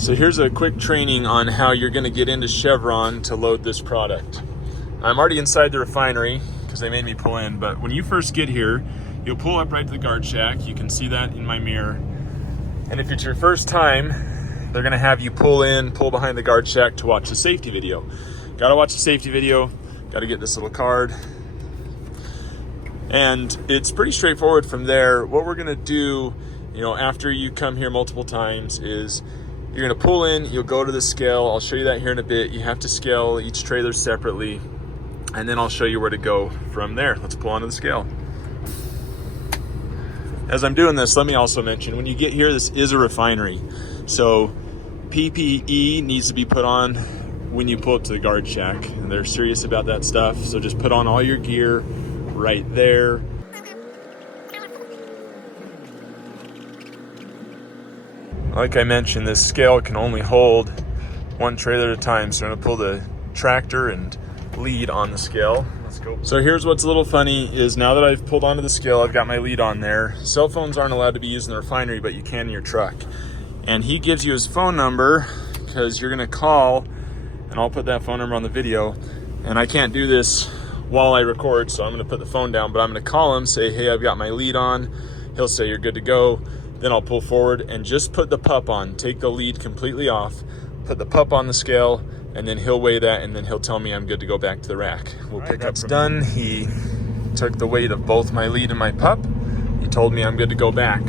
So here's a quick training on how you're going to get into Chevron to load this product. I'm already inside the refinery because they made me pull in, but when you first get here, you'll pull up right to the guard shack. You can see that in my mirror. And if it's your first time, they're going to have you pull behind the guard shack to watch the safety video. Got to watch the safety video, got to get this little card. And it's pretty straightforward from there. What we're going to do, after you come here multiple times is you're going to pull in, you'll go to the scale. I'll show you that here in a bit. You have to scale each trailer separately, and then I'll show you where to go from there. Let's pull onto the scale. As I'm doing this, let me also mention, when you get here, this is a refinery. So PPE needs to be put on when you pull up to the guard shack. And they're serious about that stuff. So just put on all your gear right there. Like I mentioned, this scale can only hold one trailer at a time. So I'm gonna pull the tractor and lead on the scale. Let's go. So here's what's a little funny is now that I've pulled onto the scale, I've got my lead on there. Cell phones aren't allowed to be used in the refinery, but you can in your truck. And he gives you his phone number because you're gonna call, and I'll put that phone number on the video. And I can't do this while I record, so I'm gonna put the phone down, but I'm gonna call him, say, hey, I've got my lead on. He'll say you're good to go. Then I'll pull forward and just put the pup on. Take the lead completely off, put the pup on the scale, and then he'll weigh that, and then he'll tell me I'm good to go back to the rack. We'll pick up. That's done. He took the weight of both my lead and my pup. He told me I'm good to go back.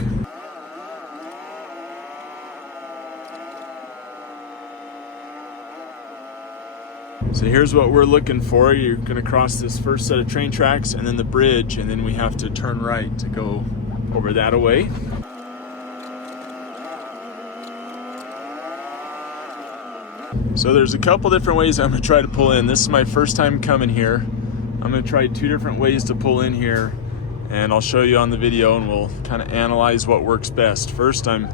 So here's what we're looking for. You're gonna cross this first set of train tracks and then the bridge, and then we have to turn right to go over that away. So there's a couple different ways I'm gonna try to pull in. This is my first time coming here. I'm gonna try 2 different ways to pull in here, and I'll show you on the video, and we'll kind of analyze what works best. First, I'm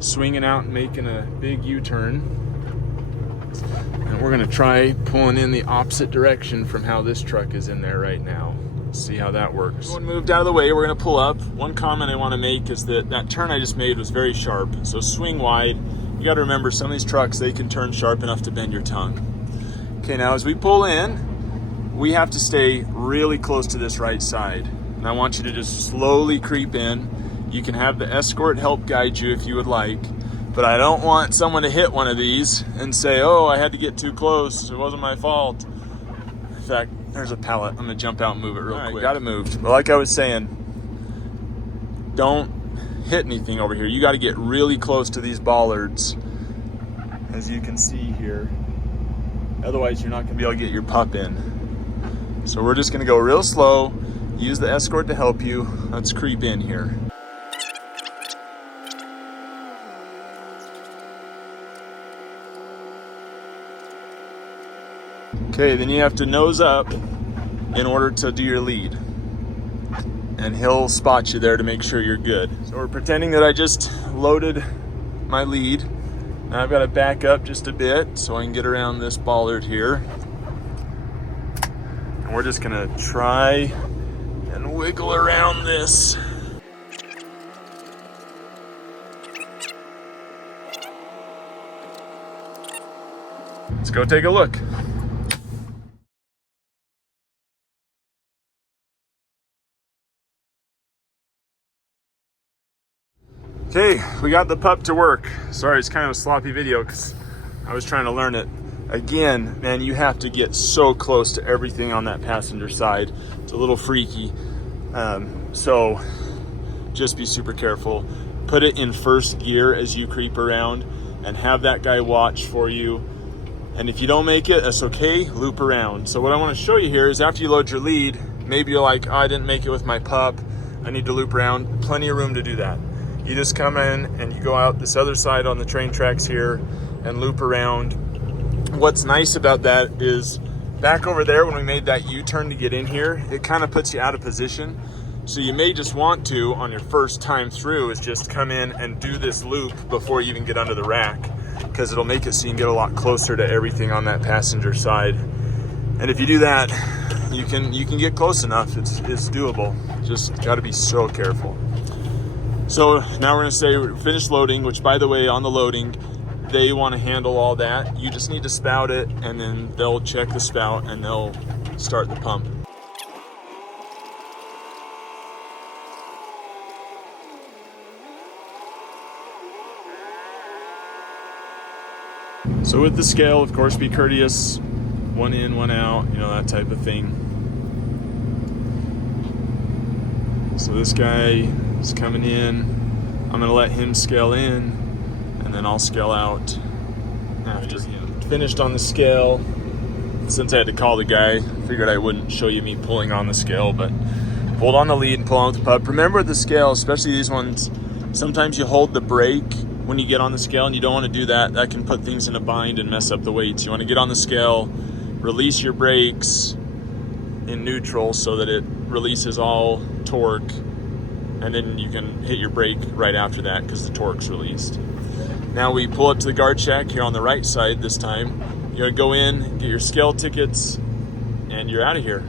swinging out and making a big U-turn, and we're gonna try pulling in the opposite direction from how this truck is in there right now. Let's see how that works. Everyone moved out of the way, we're gonna pull up. One comment I wanna make is that turn I just made was very sharp, so swing wide. You gotta remember, some of these trucks, they can turn sharp enough to bend your tongue. Okay, now as we pull in, we have to stay really close to this right side. And I want you to just slowly creep in. You can have the escort help guide you if you would like, but I don't want someone to hit one of these and say, oh, I had to get too close, it wasn't my fault. In fact, there's a pallet. I'm gonna jump out and move it real quick. Got it moved. But like I was saying, don't hit anything over here. You got to get really close to these bollards, as you can see here. Otherwise, you're not going to be able to get your pup in. So we're just going to go real slow, use the escort to help you. Let's creep in here. Okay, then you have to nose up in order to do your lead. And he'll spot you there to make sure you're good. So we're pretending that I just loaded my lead. Now I've got to back up just a bit so I can get around this bollard here. And we're just gonna try and wiggle around this. Let's go take a look. Okay, we got the pup to work. Sorry, it's kind of a sloppy video because I was trying to learn it. Again, man, you have to get so close to everything on that passenger side. It's a little freaky. So just be super careful. Put it in first gear as you creep around and have that guy watch for you. And if you don't make it, that's okay, loop around. So what I want to show you here is after you load your lead, maybe you're like, oh, I didn't make it with my pup, I need to loop around. Plenty of room to do that. You just come in and you go out this other side on the train tracks here and loop around. What's nice about that is back over there when we made that U-turn to get in here, it kind of puts you out of position. So you may just want to, on your first time through, is just come in and do this loop before you even get under the rack, because it'll make it so you can get a lot closer to everything on that passenger side. And if you do that, you can get close enough. It's doable. Just got to be so careful. So now we're gonna say we're finished loading, which by the way, on the loading, they want to handle all that. You just need to spout it, and then they'll check the spout and they'll start the pump. So with the scale, of course, be courteous. One in, one out, you know, that type of thing. So this guy is coming in. I'm gonna let him scale in, and then I'll scale out after him. Finished on the scale. Since I had to call the guy, figured I wouldn't show you me pulling on the scale, but pulled on the lead and pull on with the pup. Remember with the scale, especially these ones, sometimes you hold the brake when you get on the scale, and you don't want to do that. That can put things in a bind and mess up the weights. You want to get on the scale, release your brakes in neutral so that it releases all torque, and then you can hit your brake right after that because the torque's released. Now we pull up to the guard shack here on the right side this time. You're gonna go in, get your scale tickets, and you're out of here.